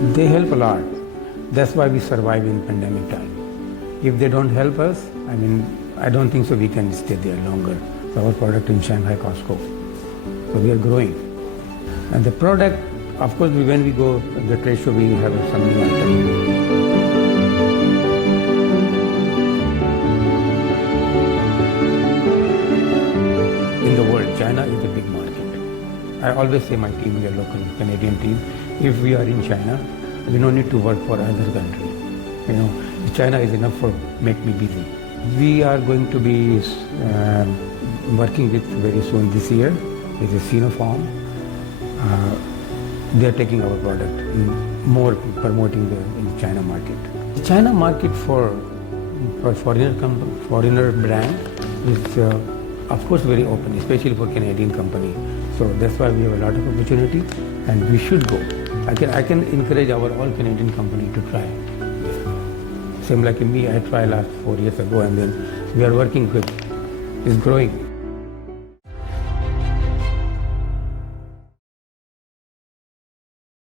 They help a lot. That's why we survive in pandemic time. If they don't help us, I don't think so we can stay there longer. So our product in Shanghai Costco. So we are growing. And the product, of course, when we go to the trade show, we have some new items. In the world, China is a big market. I always say my team, we are local Canadian team. If we are in China, we don't need to work for another country. China is enough for make me busy. We are going to be working with very soon this year with a Sinopharm. They are taking our product, more promoting in China market. The China market for foreigner brand is of course very open, especially for Canadian company. So that's why we have a lot of opportunity, and we should go. I can encourage our all Canadian company to try. Same like me, I tried last 4 years ago, and then we are working good. It's growing.